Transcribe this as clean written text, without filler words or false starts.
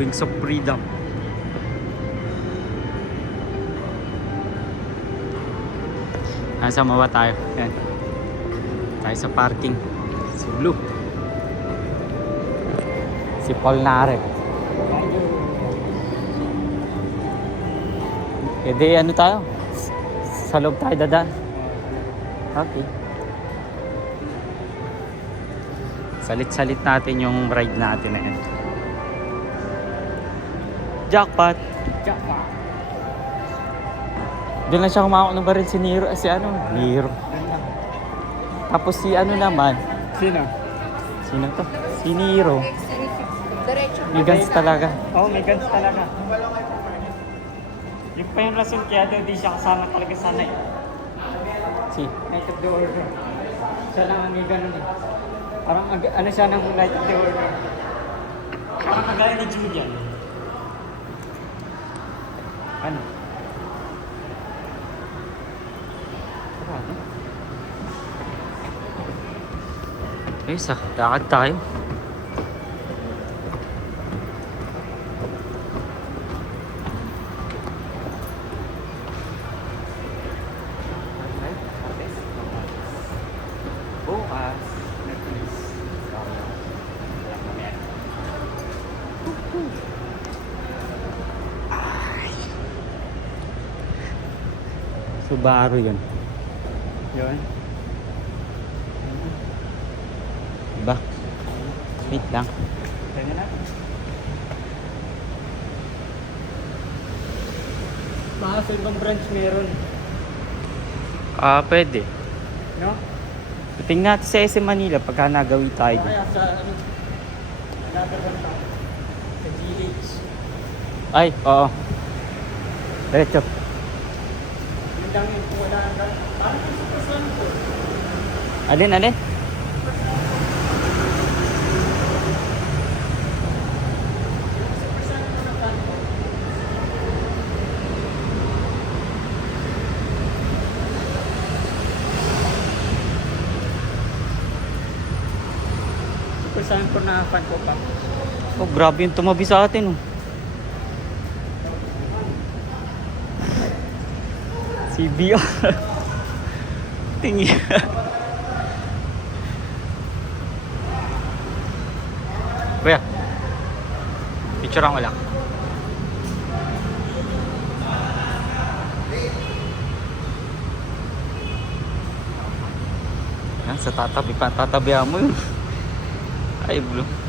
Wings of Freedom. Nasa mawa tayo. Yan. Tayo sa parking. Si Blue. Si Paul Nare. E di ano tayo? Sa loob tayo dadaan. Okay. Salit-salit natin yung ride natin na yan. Jackpot! Jackpot. Doon lang siya kumakaw ng baril si Nero. Si ano? Nero. Tapos si ano naman? Sino? Sino to? Si Nero. Diretso. May guns talaga. Oo, may guns talaga. Yung pa yung rason kaya daw di siya kasama talaga sana eh. Si. Night of the Order. Siya lang ang may ganun eh. Parang ano siya ng Night of the Order. Parang kagaya ni Julian. Ano? Ano? Ayos ah, lakad tayo. Bukas. Subaru yun. Yun. Diba? Wait lang. Kanya na. Baka sa ibang branch meron. Pwede. No? Tingnan natin sa SM Manila pagka nagawi tayo dun. Kaya sa ano? Another one pa. Sa GH. Ay, oo. Diretso. Yun lang yung wala na. Parang yung Super Sanford. Alin, alin? Super Sanford na tanto. Super Sanford na fan ko pa. Oh, grabe yung tumabi sa atin, oh. CBR. Tingin. Kuya, picturean ko lang. Yan, sa tatabi pa, tatabihan mo yun. Ay, Blue.